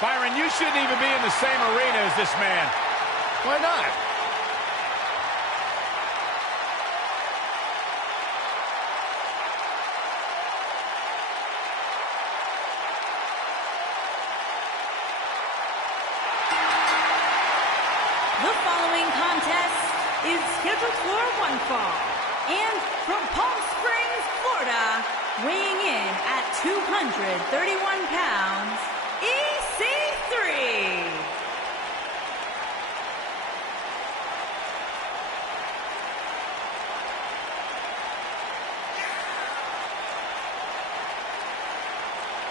Byron, you shouldn't even be in the same arena as this man. Why not? The following contest is scheduled for one fall. And from Palm Springs, Florida, weighing in at 231 pounds, EC3.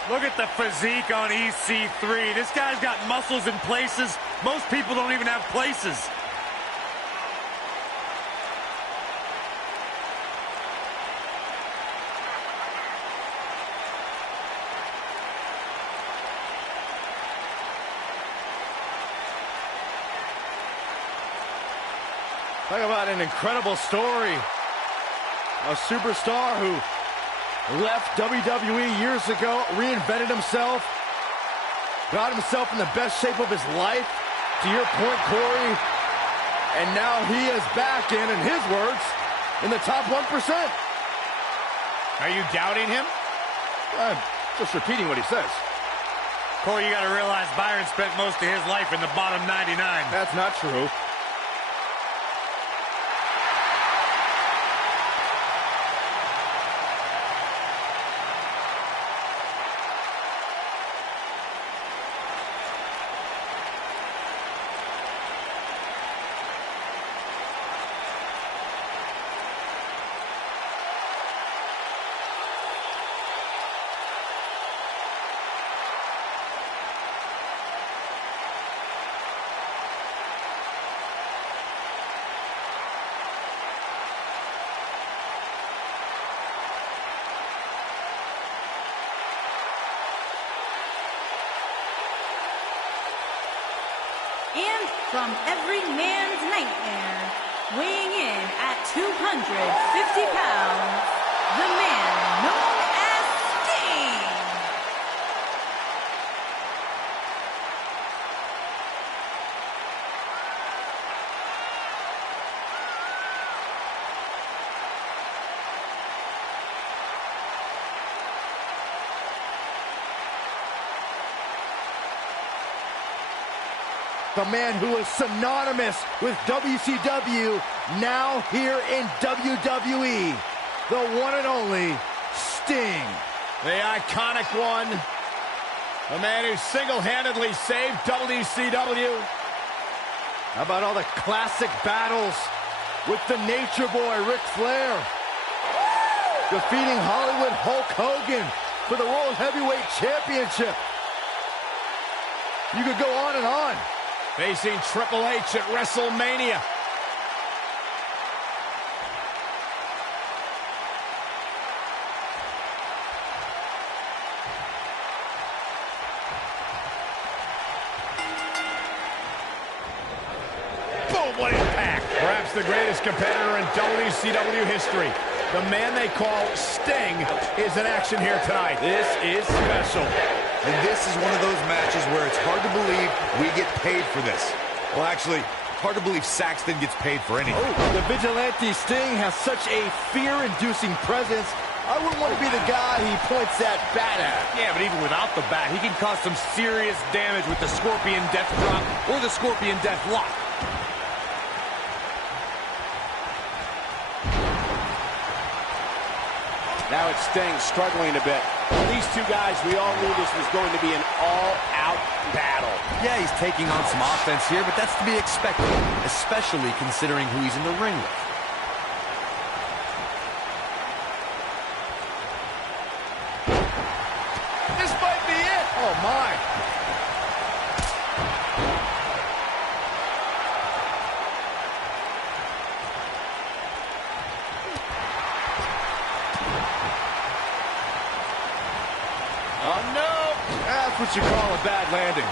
Look at the physique on EC3. This guy's got muscles in places most people don't even have places. Talk about an incredible story. A superstar who left WWE years ago, reinvented himself, got himself in the best shape of his life, to your point, Corey, and now he is back in his words, in the top 1%. Are you doubting him? I'm just repeating what he says. Corey, you got to realize Byron spent most of his life in the bottom 99. That's not true. And from every man's nightmare, weighing in at 250 pounds, the man known as Sting. The man who was synonymous with WCW, now here in WWE. The one and only Sting. The iconic one. The man who single-handedly saved WCW. How about all the classic battles with the Nature Boy, Ric Flair? Defeating Hollywood Hulk Hogan for the World Heavyweight Championship. You could go on and on. Facing Triple H at WrestleMania. Boom, what impact. Perhaps the greatest competitor in WCW history. The man they call Sting is in action here tonight. This is special. And this is one of those matches where it's hard to believe we get paid for this. Well, actually, hard to believe Saxton gets paid for anything. Oh, the vigilante Sting has such a fear-inducing presence. I wouldn't want to be the guy he points that bat at. Yeah, but even without the bat, he can cause some serious damage with the Scorpion Death Drop or the Scorpion Death Lock. Now it's Sting struggling a bit. These two guys, we all knew this was going to be an all-out battle. Yeah, he's taking on some offense here, but that's to be expected, especially considering who he's in the ring with. This might be it. Oh, my. Oh, no. That's what you call a bad landing.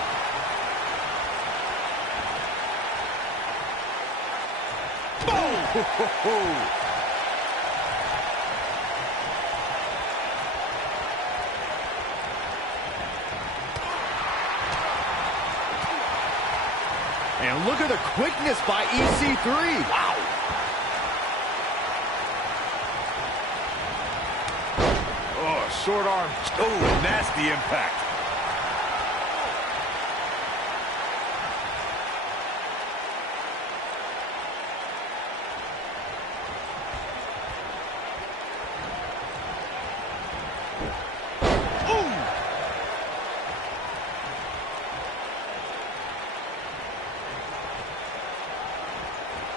Boom! And look at the quickness by EC3. Wow. Oh, short arm. Oh, nasty impact.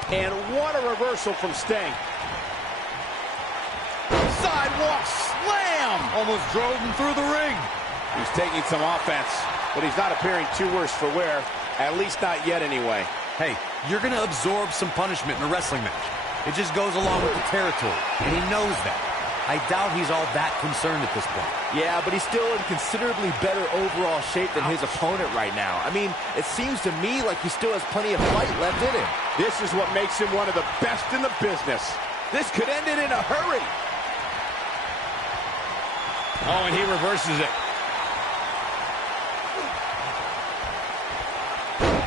And what a reversal from Sting. Sidewalk slam! Almost drove him through the ring. He's taking some offense, but he's not appearing too worse for wear. At least not yet, anyway. Hey, you're going to absorb some punishment in a wrestling match. It just goes along with the territory, and he knows that. I doubt he's all that concerned at this point. Yeah, but he's still in considerably better overall shape than his opponent right now. I mean, it seems to me like he still has plenty of fight left in him. This is what makes him one of the best in the business. This could end it in a hurry. Oh, and he reverses it.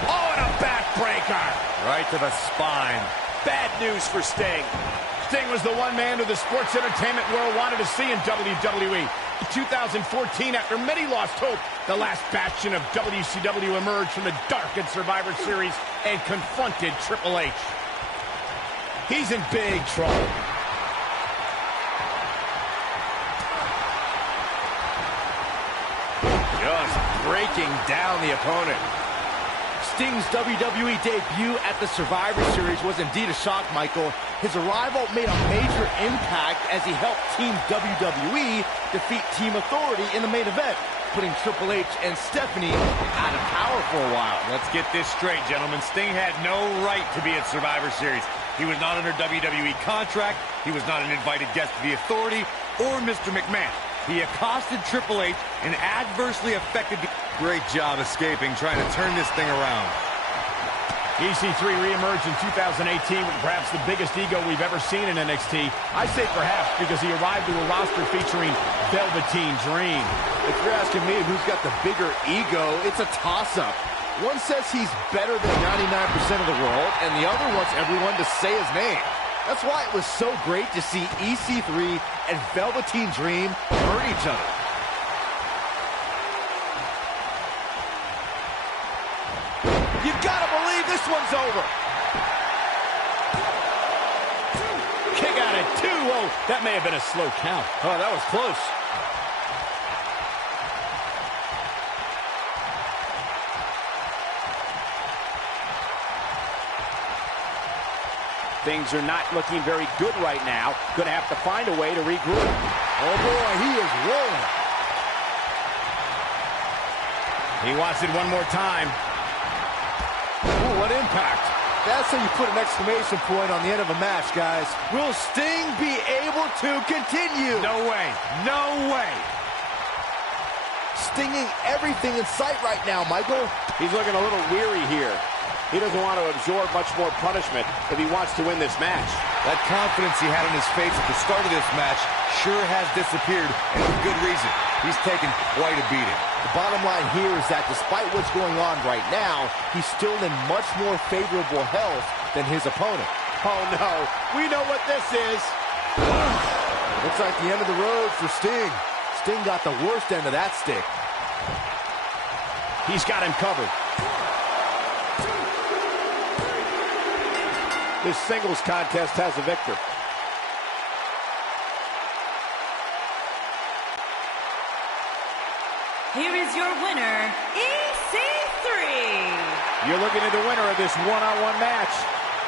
Oh, and a backbreaker. Right to the spine. Bad news for Sting. Sting was the one man who the sports entertainment world wanted to see in WWE. In 2014, after many lost hope, the last bastion of WCW emerged from the darkened Survivor Series and confronted Triple H. He's in big trouble. Just breaking down the opponent. Sting's WWE debut at the Survivor Series was indeed a shock, Michael. His arrival made a major impact as he helped Team WWE defeat Team Authority in the main event, putting Triple H and Stephanie out of power for a while. Let's get this straight, gentlemen. Sting had no right to be at Survivor Series. He was not under WWE contract. He was not an invited guest of the Authority or Mr. McMahon. He accosted Triple H and adversely affected the... Great job escaping, trying to turn this thing around. EC3 reemerged in 2018 with perhaps the biggest ego we've ever seen in NXT. I say perhaps because he arrived to a roster featuring Velveteen Dream. If you're asking me who's got the bigger ego, it's a toss-up. One says he's better than 99% of the world, and the other wants everyone to say his name. That's why it was so great to see EC3 and Velveteen Dream hurt each other. You've got to believe this one's over. Kick out at 2. Oh, that may have been a slow count. Oh, that was close. Things are not looking very good right now. Gonna have to find a way to regroup. Oh boy, he is rolling. He wants it one more time. Ooh, what impact. That's how you put an exclamation point on the end of a match, guys. Will Sting be able to continue? No way. No way. Stinging everything in sight right now, Michael. He's looking a little weary here. He doesn't want to absorb much more punishment if he wants to win this match. That confidence he had on his face at the start of this match sure has disappeared, and for good reason. He's taken quite a beating. The bottom line here is that despite what's going on right now, he's still in much more favorable health than his opponent. Oh, no. We know what this is. Looks like the end of the road for Sting. Sting got the worst end of that stick. He's got him covered. This singles contest has a victor. Here is your winner, EC3. You're looking at the winner of this one-on-one match.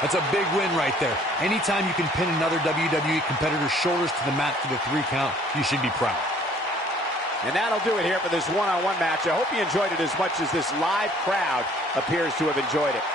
That's a big win right there. Anytime you can pin another WWE competitor's shoulders to the mat for the 3 count, you should be proud. And that'll do it here for this one-on-one match. I hope you enjoyed it as much as this live crowd appears to have enjoyed it.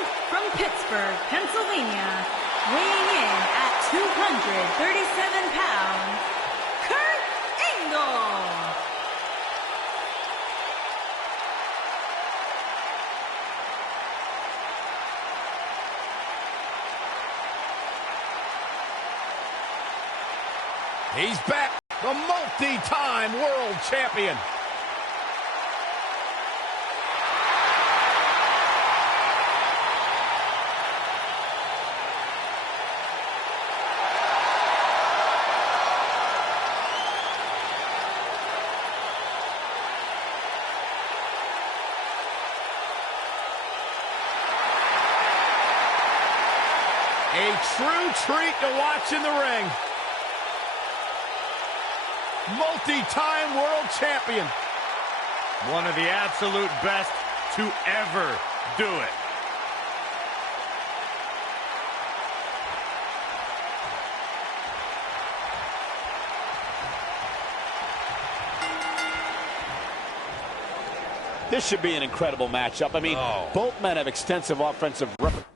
And from Pittsburgh, Pennsylvania, weighing in at 237 pounds, Kurt Angle. He's back, the multi-time world champion. A true treat to watch in the ring. Multi-time world champion. One of the absolute best to ever do it. This should be an incredible matchup. I mean, both men have extensive offensive repertoire.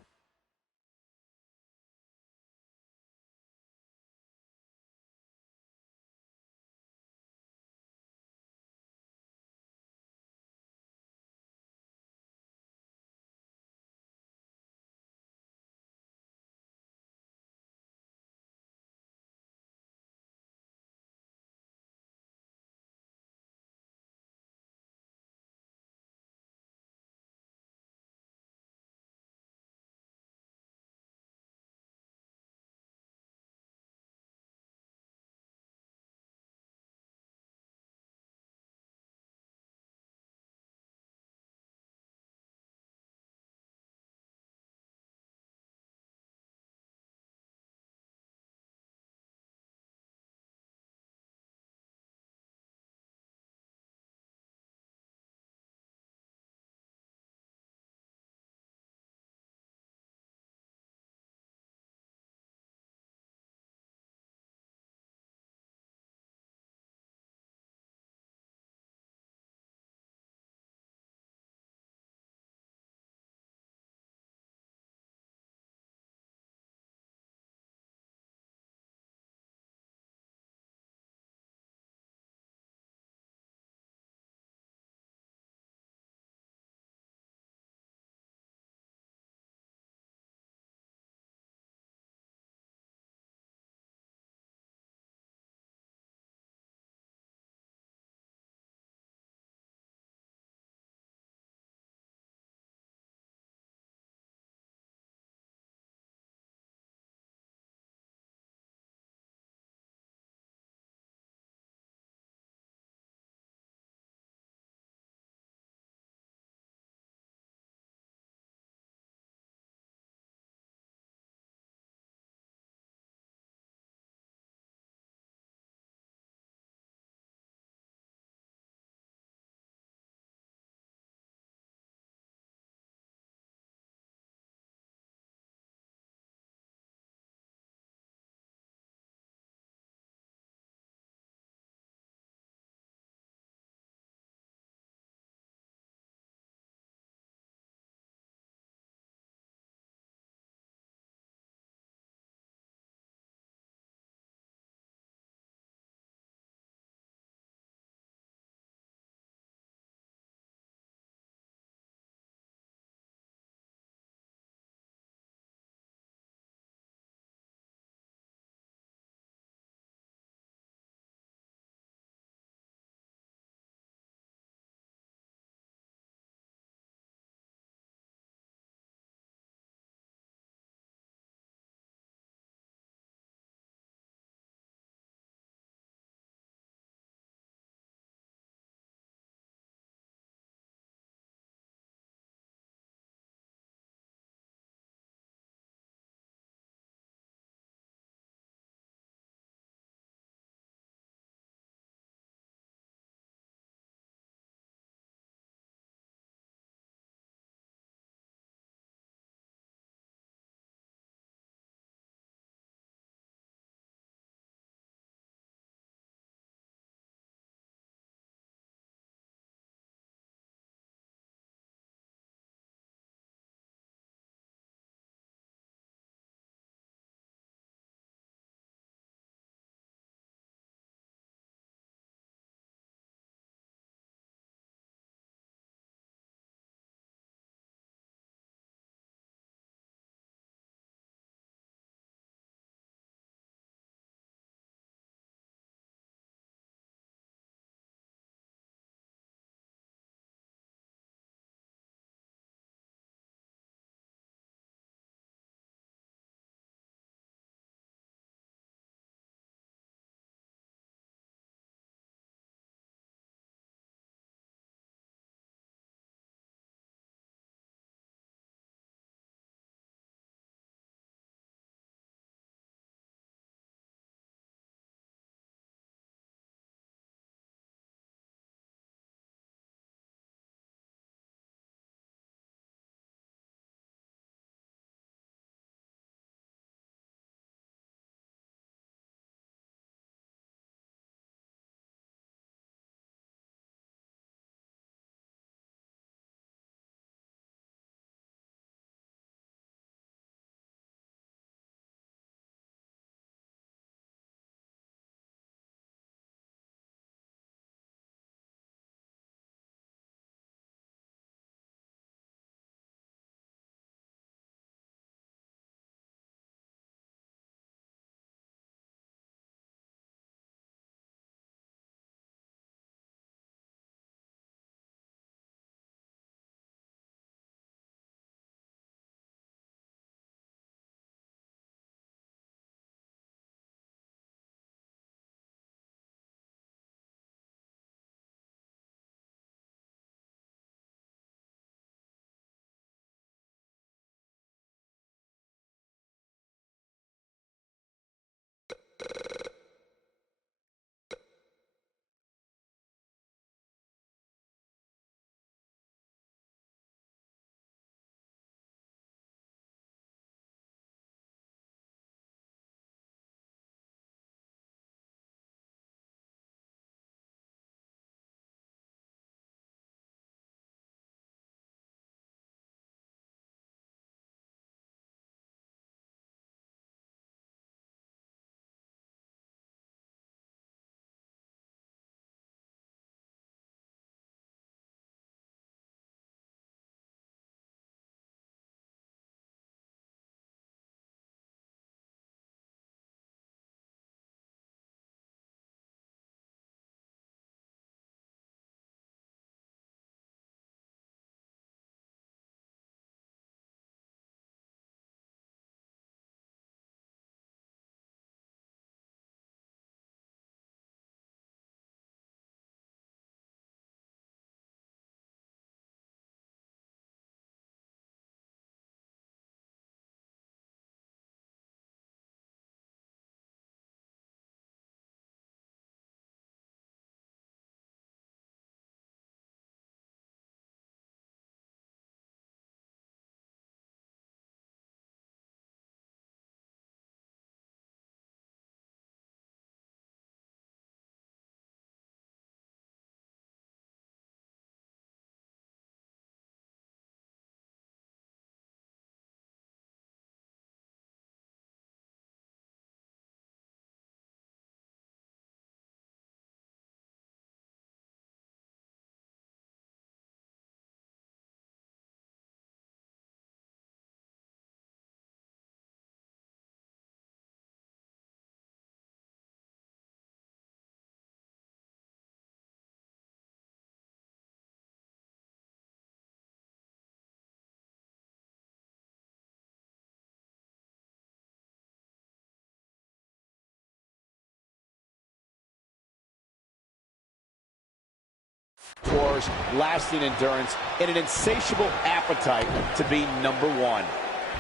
Force, lasting endurance, and an insatiable appetite to be number one.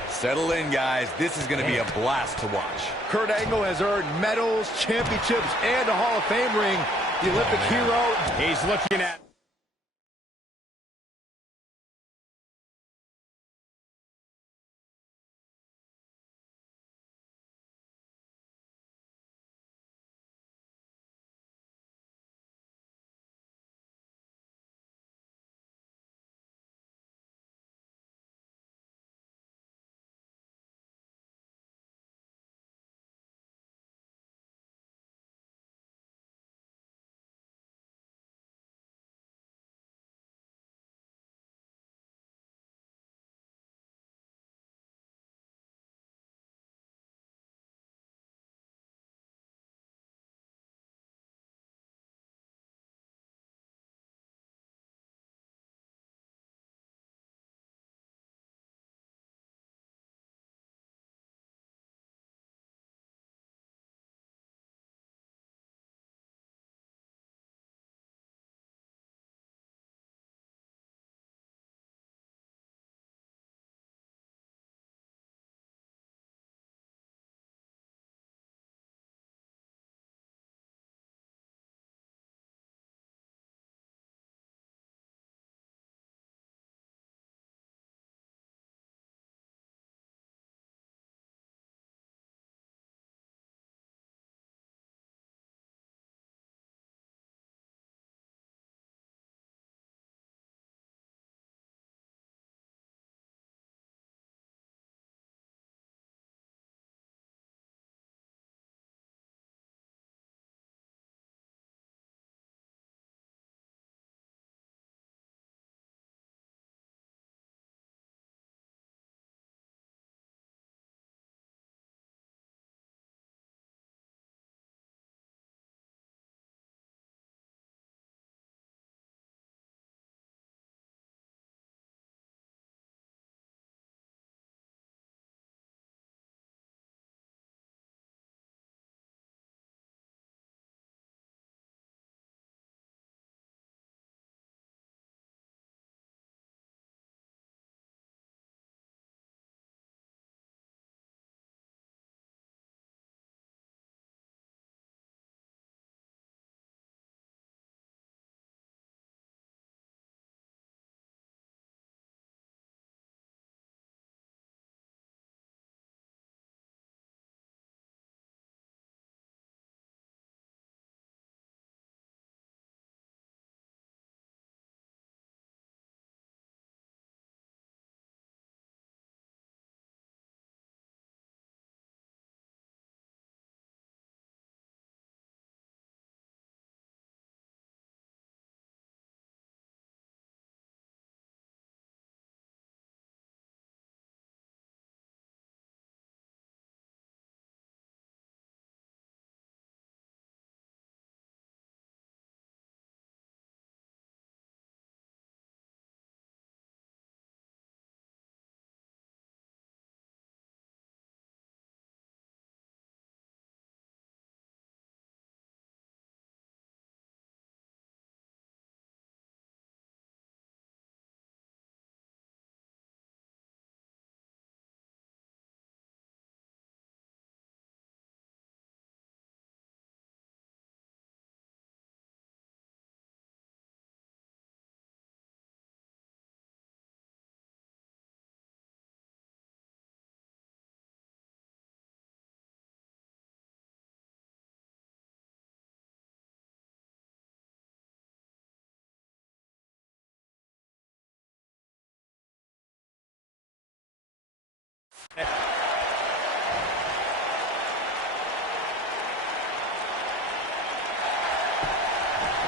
Settle in, guys. This is going to be a blast to watch. Kurt Angle has earned medals, championships, and a Hall of Fame ring. The Olympic hero. He's looking at...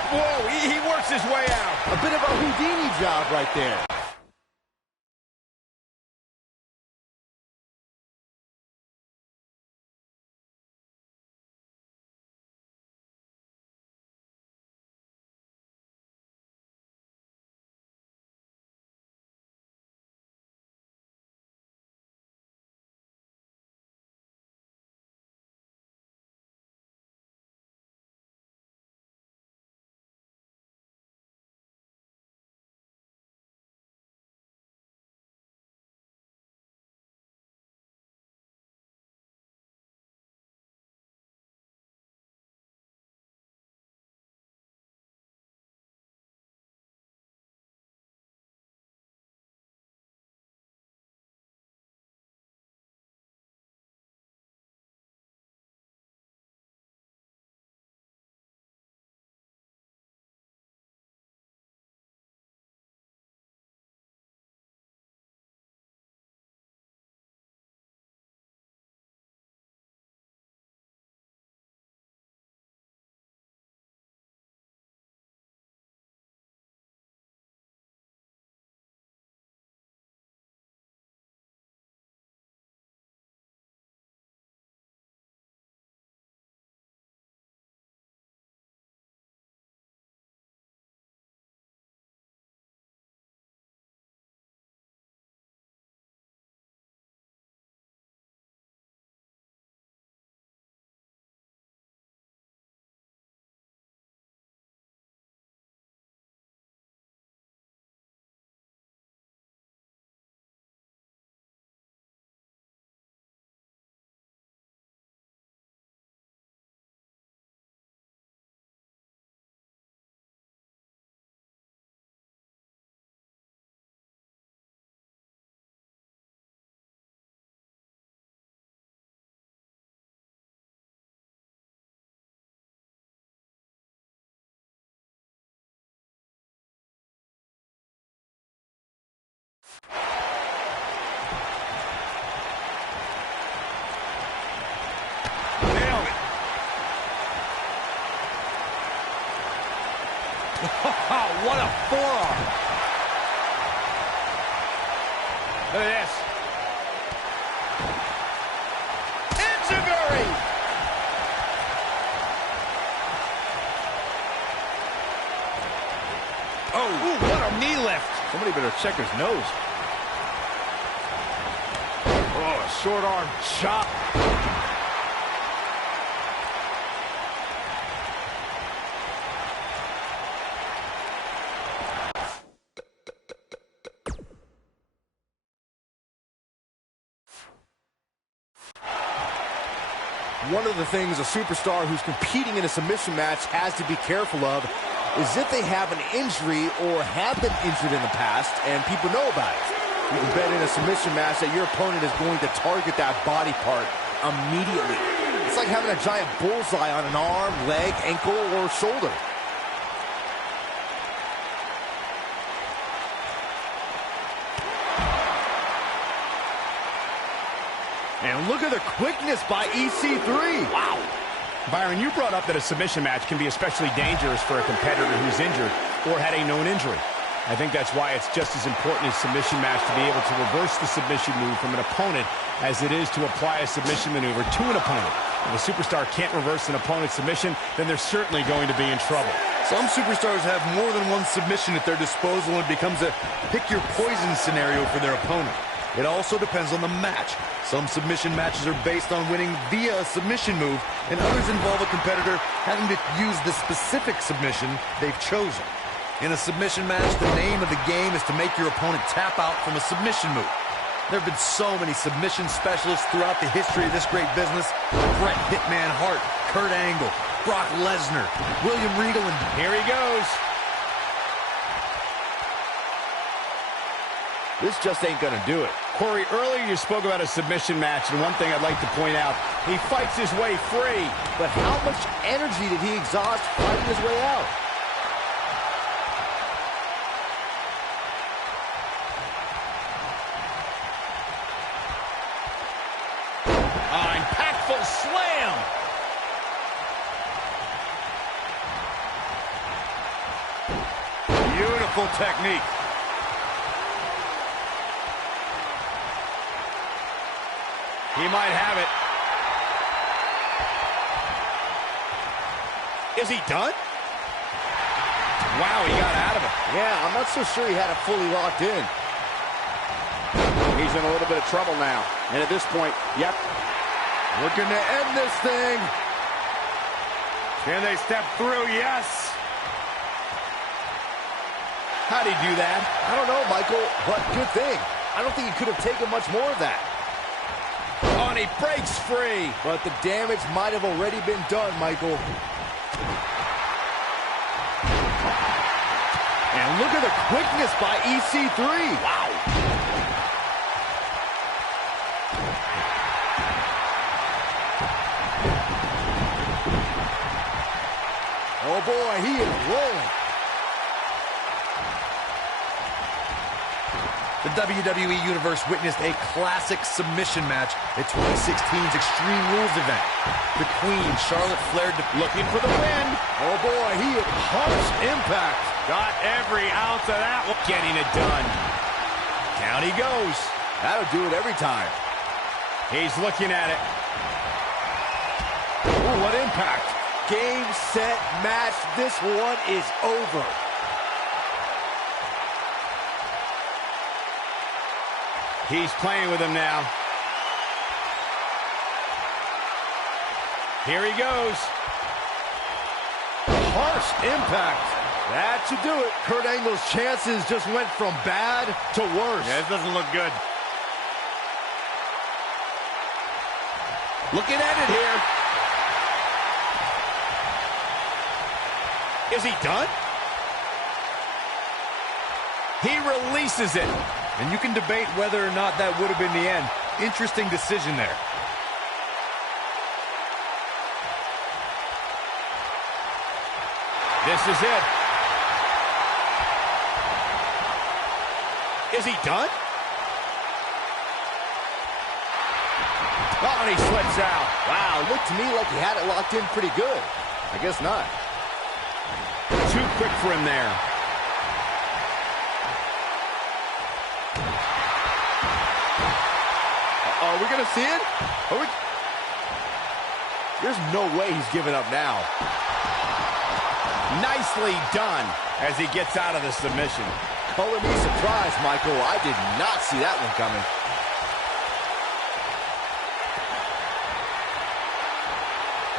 Whoa, he works his way out. A bit of a Houdini job right there. What a forearm. Look at this. Enziguri! Oh, ooh, what a knee lift. Somebody better check his nose. Oh, a short arm chop. One of the things a superstar who's competing in a submission match has to be careful of is if they have an injury or have been injured in the past and people know about it. You can bet in a submission match that your opponent is going to target that body part immediately. It's like having a giant bullseye on an arm, leg, ankle, or shoulder. And look at the quickness by EC3. Wow. Byron, you brought up that a submission match can be especially dangerous for a competitor who's injured or had a known injury. I think that's why it's just as important in a submission match to be able to reverse the submission move from an opponent as it is to apply a submission maneuver to an opponent. If a superstar can't reverse an opponent's submission, then they're certainly going to be in trouble. Some superstars have more than one submission at their disposal, and it becomes a pick-your-poison scenario for their opponent. It also depends on the match. Some submission matches are based on winning via a submission move, and others involve a competitor having to use the specific submission they've chosen. In a submission match, the name of the game is to make your opponent tap out from a submission move. There have been so many submission specialists throughout the history of this great business. Bret Hitman Hart, Kurt Angle, Brock Lesnar, William Regal, and Here he goes. This just ain't gonna do it. Corey, earlier you spoke about a submission match, and one thing I'd like to point out, he fights his way free. But how much energy did he exhaust fighting his way out? Impactful slam. beautiful technique. He might have it. Is he done? Wow, he got out of it. Yeah, I'm not so sure he had it fully locked in. He's in a little bit of trouble now. And at this point, yep. Looking to end this thing. Can they step through? Yes. How'd he do that? I don't know, Michael, but good thing. I don't think he could have taken much more of that. Oh, and he breaks free. But the damage might have already been done, Michael. And look at the quickness by EC3. Wow. Oh, boy, he is rolling. The WWE Universe witnessed a classic submission match at 2016's Extreme Rules event. The Queen, Charlotte Flair, Looking for the win. Oh, boy, he is harsh impact. Got every ounce of that one. Getting it done. Down he goes. That'll do it every time. He's looking at it. Ooh, what impact. Game, set, match. This one is over. He's playing with him now. Here he goes. Harsh impact. That should do it. Kurt Angle's chances just went from bad to worse. Yeah, this doesn't look good. Looking at it here. Is he done? He releases it. And you can debate whether or not that would have been the end. Interesting decision there. This is it. Is he done? Oh, and he slips out. Wow, looked to me like he had it locked in pretty good. I guess not. Too quick for him there. Are we gonna see it? There's no way he's giving up now. Nicely done as he gets out of the submission. Color me surprised, Michael. I did not see that one coming.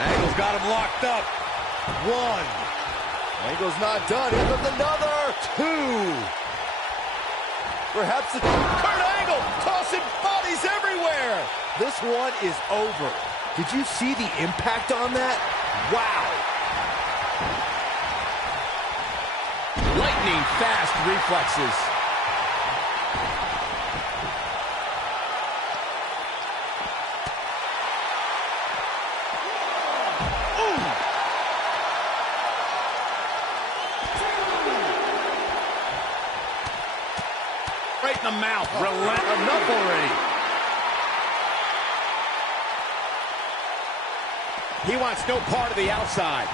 Angle's got him locked up. One. Angle's not done. Here comes another. Two. Perhaps it's Kurt Angle tossing bodies everywhere. This one is over. Did you see the impact on that? Wow. Lightning fast reflexes. Right in the mouth. Enough already. He wants no part of the outside.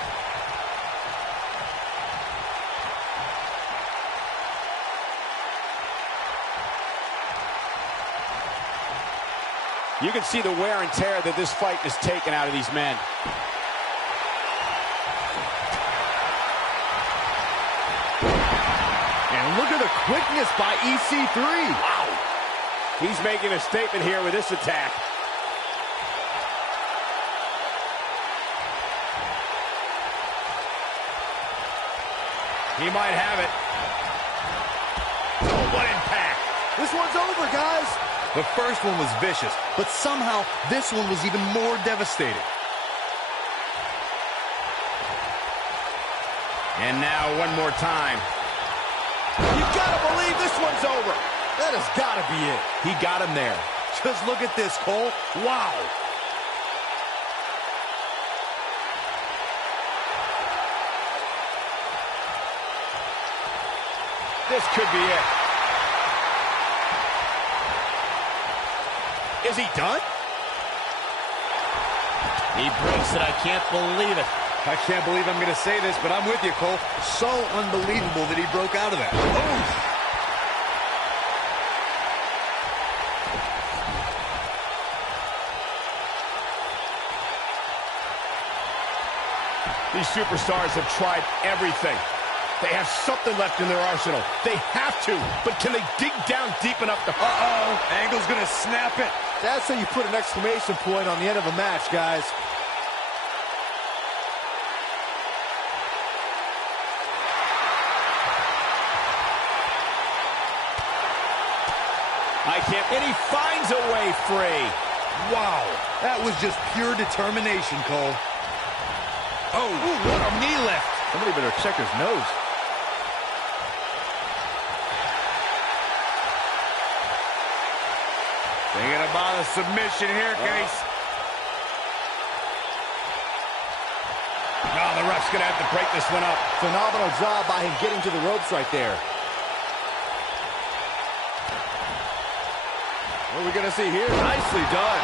You can see the wear and tear that this fight has taken out of these men. And look at the quickness by EC3. Wow. He's making a statement here with this attack. He might have it. Oh, what impact. This one's over, guys. The first one was vicious, but somehow this one was even more devastating. And now one more time. You gotta believe this one's over. That has gotta be it. He got him there. Just look at this, Cole. Wow. This could be it. Is he done? He breaks it. I can't believe it. I can't believe I'm going to say this, but I'm with you, Cole. So unbelievable that he broke out of that. Oh! These superstars have tried everything. They have something left in their arsenal. They have to, but can they dig down deep enough to... Uh-oh! Angle's going to snap it. That's how you put an exclamation point on the end of a match, guys. I can't... And he finds a way free. Wow. That was just pure determination, Cole. Oh, ooh, what a knee lift. Somebody better check his nose. Thinking about a submission here, Case. No, the ref's going to have to break this one up. Phenomenal job by him getting to the ropes right there. What are we going to see here? Nicely done.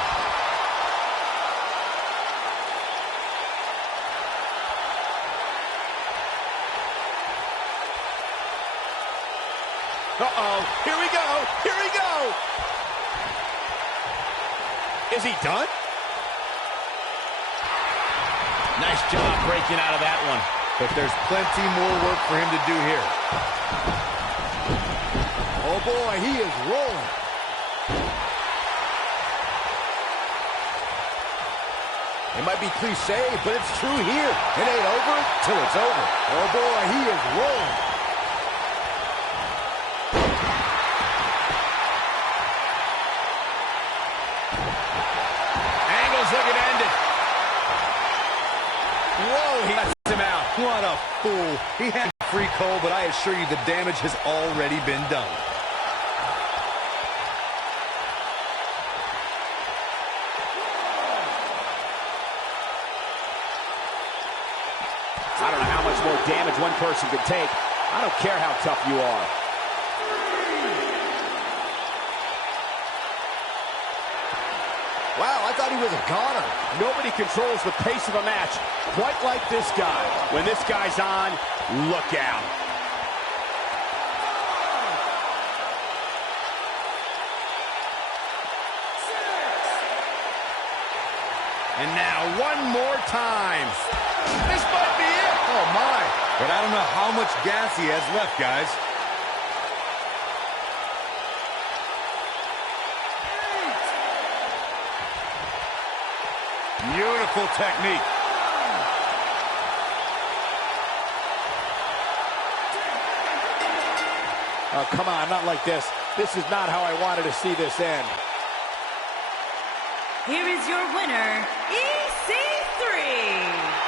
Uh-oh. Here we go. Here we go. Is he done? Nice job breaking out of that one. But there's plenty more work for him to do here. Oh, boy, he is rolling. It might be cliche, but it's true here. It ain't over till it's over. Oh, boy, he is rolling. Looking to end it. Whoa, he lets him out. What a fool. He had free Cole, but I assure you the damage has already been done. I don't know how much more damage one person could take. I don't care how tough you are. Wow, I thought he was a goner. Nobody controls the pace of a match quite like this guy. When this guy's on, look out. And now one more time. This might be it. Oh, my. But I don't know how much gas he has left, guys. Beautiful technique. Oh, come on, not like this. This is not how I wanted to see this end. Here is your winner, EC3.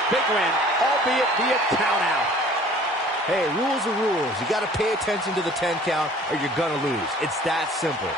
Big win, albeit via countout. Hey, rules are rules. You got to pay attention to the 10 count or you're going to lose. It's that simple.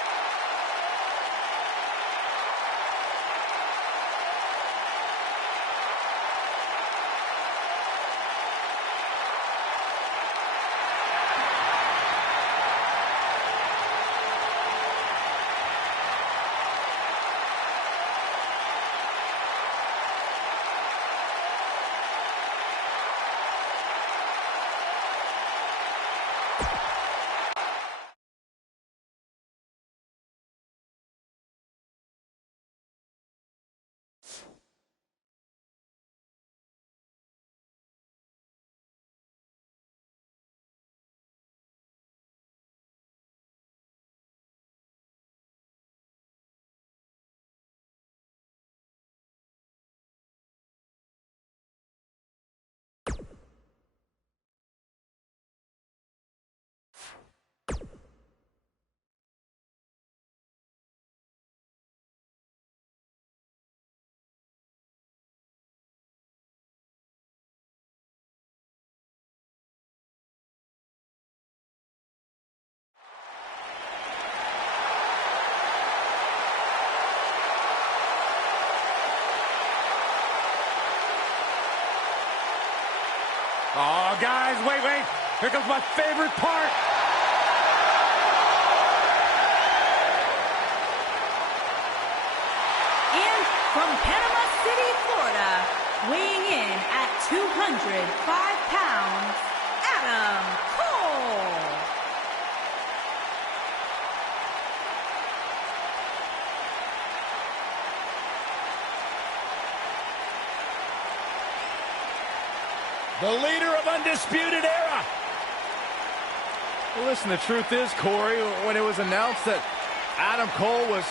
Oh, guys, wait. Here comes my favorite part. And from Panama City, Florida, weighing in at 205 pounds, Adam Cole. The leader of Undisputed Era. Well, listen, the truth is, Corey, when it was announced that Adam Cole was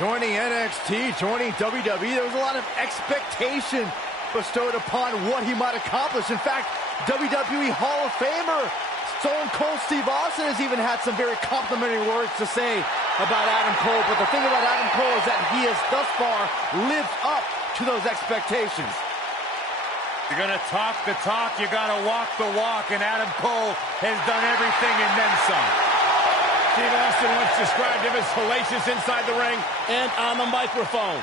joining NXT, joining WWE, there was a lot of expectation bestowed upon what he might accomplish. In fact, WWE Hall of Famer Stone Cold Steve Austin has even had some very complimentary words to say about Adam Cole. But the thing about Adam Cole is that he has thus far lived up to those expectations. You're going to talk the talk, you got to walk the walk, and Adam Cole has done everything and then some. Steve Austin once described him as hellacious inside the ring and on the microphone.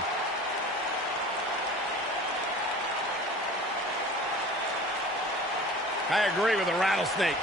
I agree with the rattlesnake.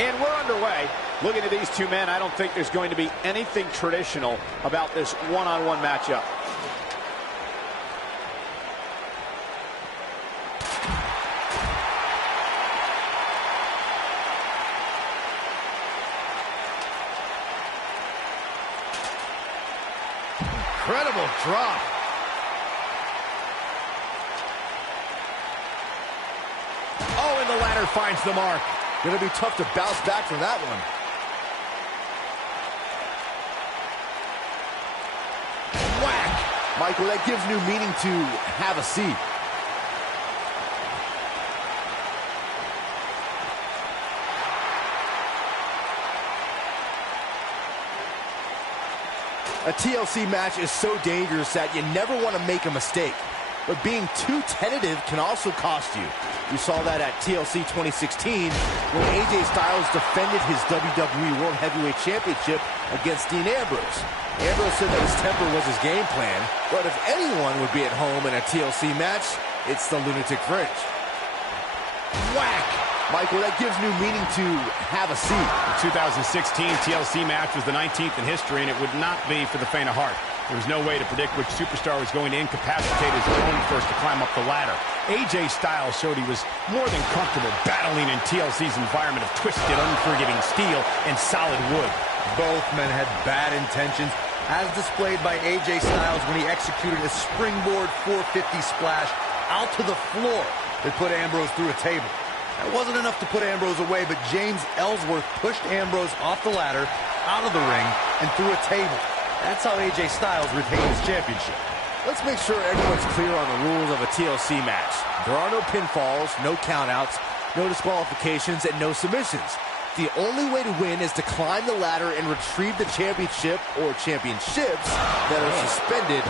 And we're underway. Looking at these two men, I don't think there's going to be anything traditional about this one-on-one matchup. Incredible drop. Oh, and the ladder finds the mark. Gonna be tough to bounce back from that one. Whack! Michael, that gives new meaning to have a seat. A TLC match is so dangerous that you never want to make a mistake. But being too tentative can also cost you. We saw that at TLC 2016 when AJ Styles defended his WWE World Heavyweight Championship against Dean Ambrose. Ambrose said that his temper was his game plan, but if anyone would be at home in a TLC match, it's the Lunatic Fringe. Whack! Michael, that gives new meaning to have a seat. The 2016 TLC match was the 19th in history, and it would not be for the faint of heart. There was no way to predict which superstar was going to incapacitate his opponent first to climb up the ladder. AJ Styles showed he was more than comfortable battling in TLC's environment of twisted, unforgiving steel and solid wood. Both men had bad intentions, as displayed by AJ Styles when he executed a springboard 450 splash out to the floor that put Ambrose through a table. That wasn't enough to put Ambrose away, but James Ellsworth pushed Ambrose off the ladder, out of the ring, and through a table. That's how AJ Styles retained his championship. Let's make sure everyone's clear on the rules of a TLC match. There are no pinfalls, no countouts, no disqualifications, and no submissions. The only way to win is to climb the ladder and retrieve the championship or championships that are suspended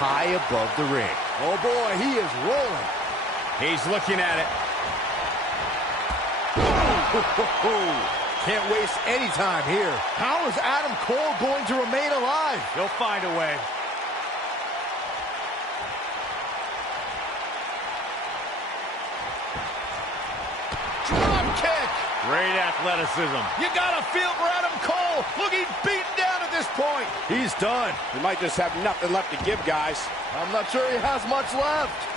high above the ring. Oh boy, he is rolling. He's looking at it. Can't waste any time here. How is Adam Cole going to remain alive? He'll find a way. Drop kick! Great athleticism. You gotta feel for Adam Cole. Look, he's beaten down at this point. He's done. He might just have nothing left to give, guys. I'm not sure he has much left.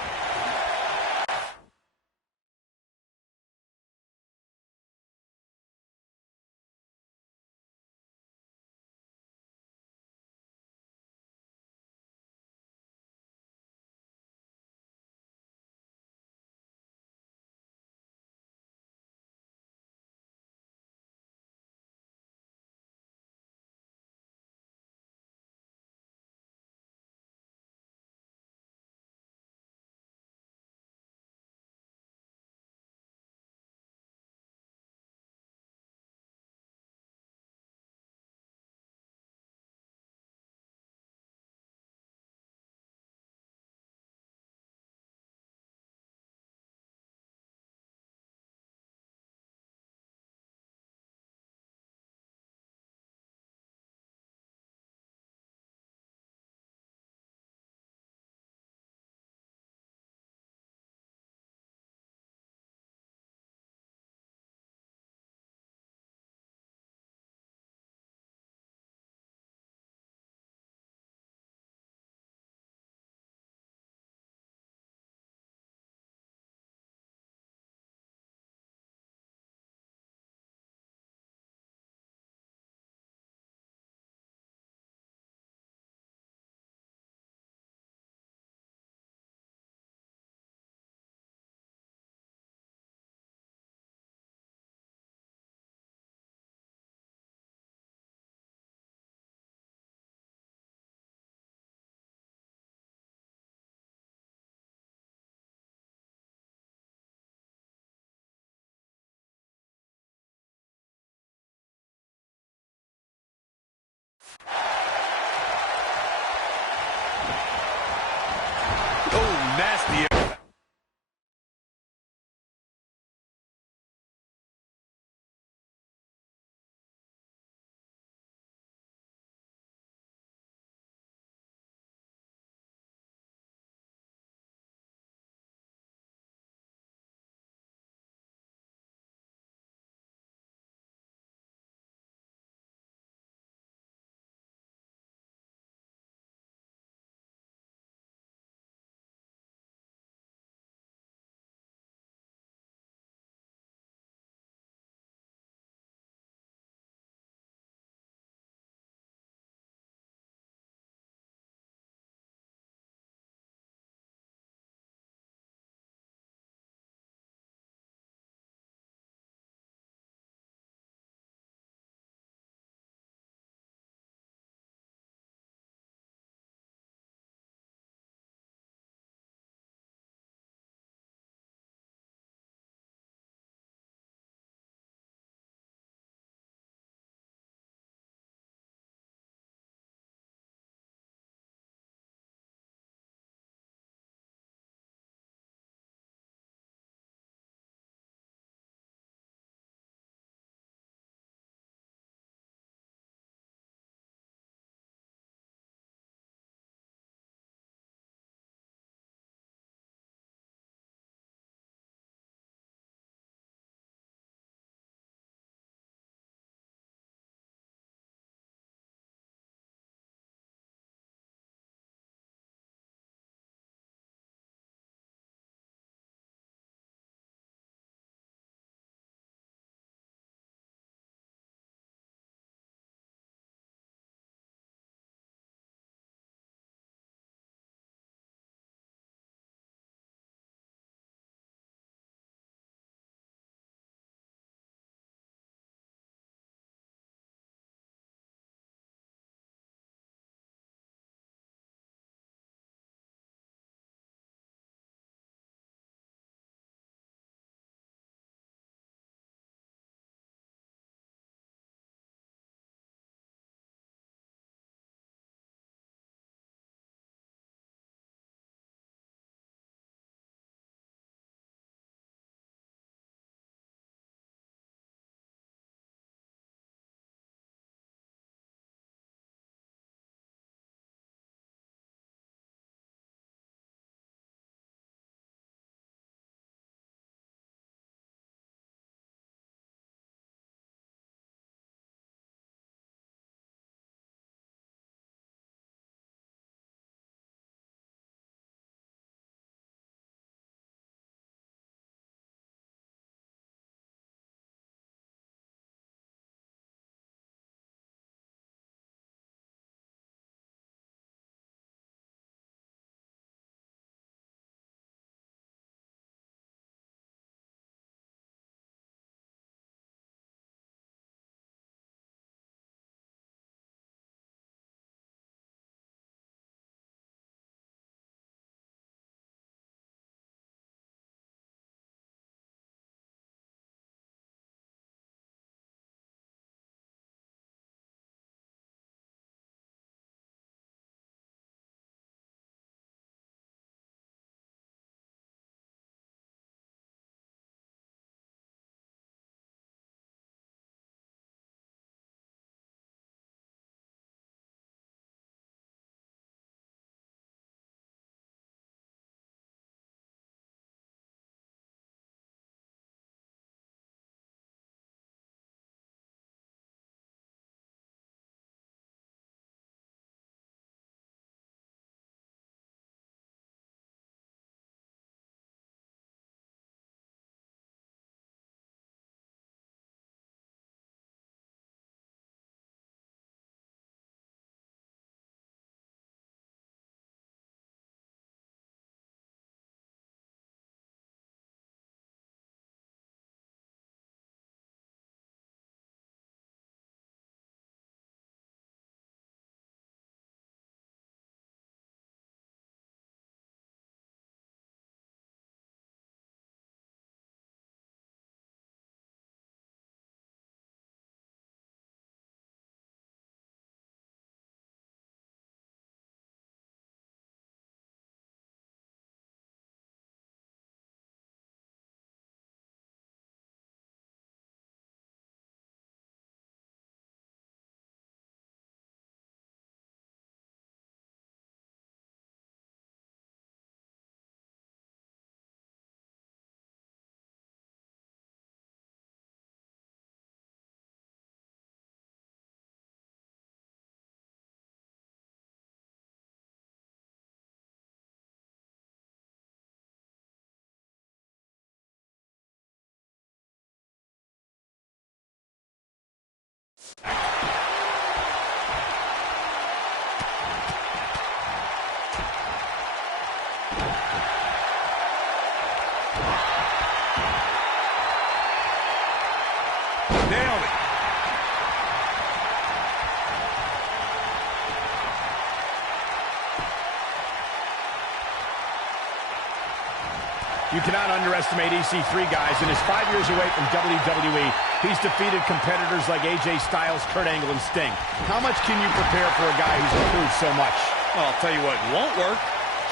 You cannot underestimate EC3, guys. In his 5 years away from WWE, he's defeated competitors like AJ Styles, Kurt Angle, and Sting. How much can you prepare for a guy who's improved so much? Well, I'll tell you what won't work.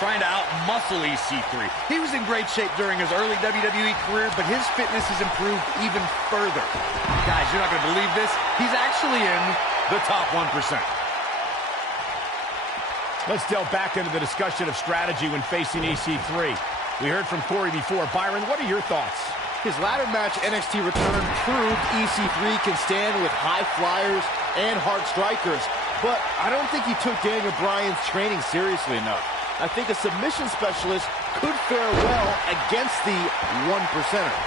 Trying to out-muscle EC3. He was in great shape during his early WWE career, but his fitness has improved even further. Guys, you're not going to believe this. He's actually in the top 1%. Let's delve back into the discussion of strategy when facing EC3. We heard from Corey before. Byron, what are your thoughts? His ladder match NXT return proved EC3 can stand with high flyers and hard strikers, but I don't think he took Daniel Bryan's training seriously enough. I think a submission specialist could fare well against the 1%er.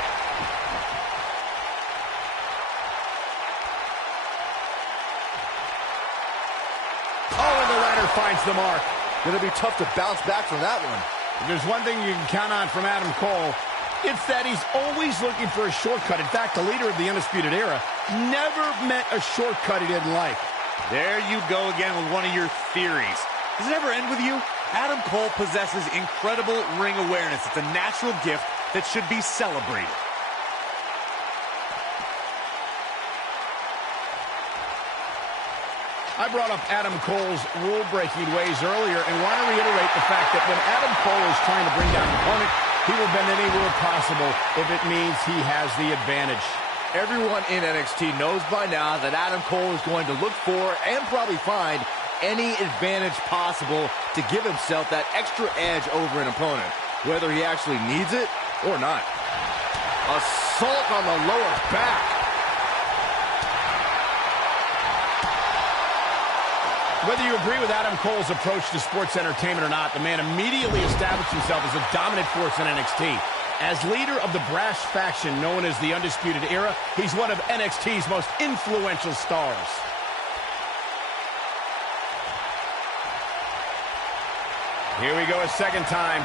Oh, and the ladder finds the mark. Gonna be tough to bounce back from that one. If there's one thing you can count on from Adam Cole, it's that he's always looking for a shortcut. In fact, the leader of the Undisputed Era never met a shortcut he didn't like. There you go again with one of your theories. Does it ever end with you? Adam Cole possesses incredible ring awareness. It's a natural gift that should be celebrated. I brought up Adam Cole's rule-breaking ways earlier and want to reiterate the fact that when Adam Cole is trying to bring down an opponent, he will bend any rule possible if it means he has the advantage. Everyone in NXT knows by now that Adam Cole is going to look for and probably find any advantage possible to give himself that extra edge over an opponent, whether he actually needs it or not. Assault on the lower back. Whether you agree with Adam Cole's approach to sports entertainment or not, the man immediately established himself as a dominant force in NXT. As leader of the brash faction known as the Undisputed Era, he's one of NXT's most influential stars. Here we go a second time.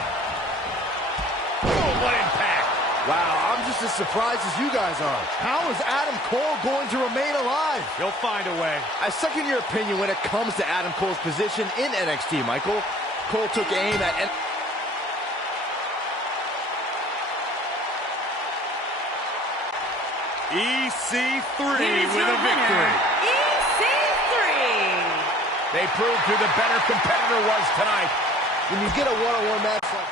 Oh, what impact! Wow, I'm just as surprised as you guys are. How is Adam Cole going to remain alive? He'll find a way. I second your opinion when it comes to Adam Cole's position in NXT, Michael. Cole took aim at... Here's EC3 with your a victory. winner, EC3. They proved who the better competitor was tonight. When you get a one-on-one match like...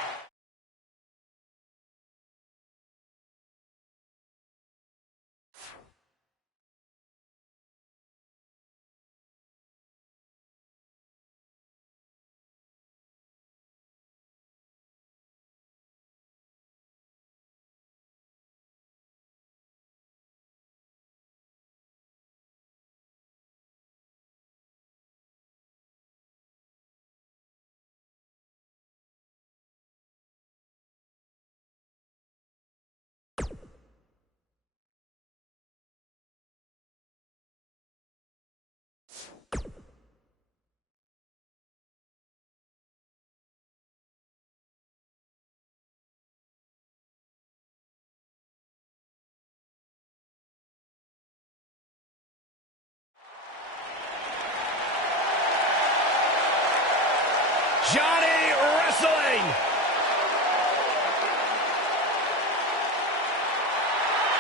Johnny Wrestling!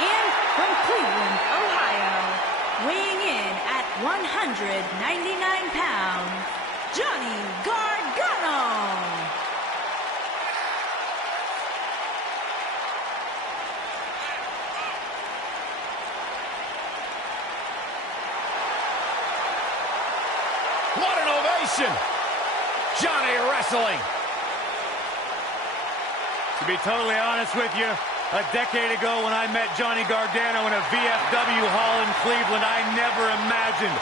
And from Cleveland, Ohio, weighing in at 199 pounds, Johnny Gargano. What an ovation! Johnny Wrestling! To be totally honest with you, a decade ago when I met Johnny Gargano in a VFW hall in Cleveland, I never imagined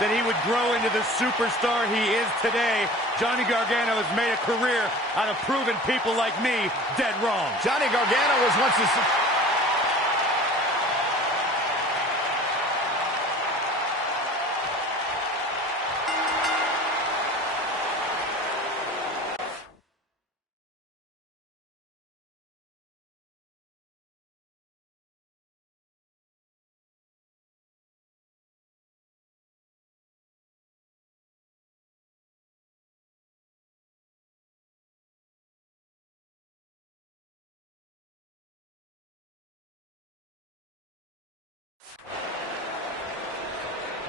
that he would grow into the superstar he is today. Johnny Gargano has made a career out of proving people like me dead wrong. Johnny Gargano was once a...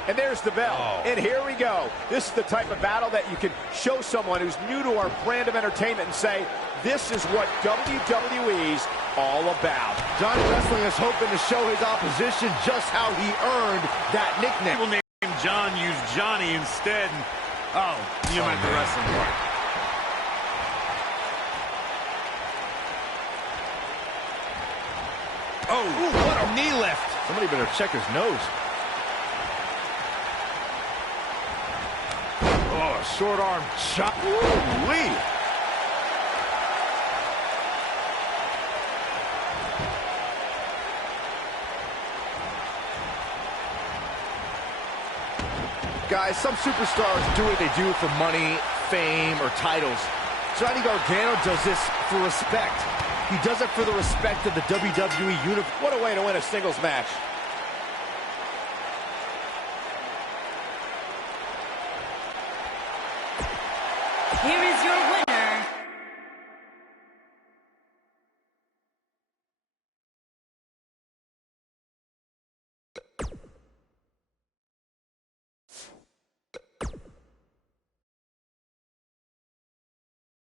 And there's the bell. And here we go. This is the type of battle that you can show someone who's new to our brand of entertainment and say, this is what WWE's all about. Johnny Wrestling is hoping to show his opposition just how he earned that nickname. People named John use Johnny instead. Oh, you meant the wrestling part. Oh, what a knee lift. Somebody better check his nose. Oh, short arm chop. Ooh-wee. Guys, some superstars do what they do for money, fame, or titles. Johnny Gargano does this for respect. He does it for the respect of the WWE Universe. What a way to win a singles match. Here is your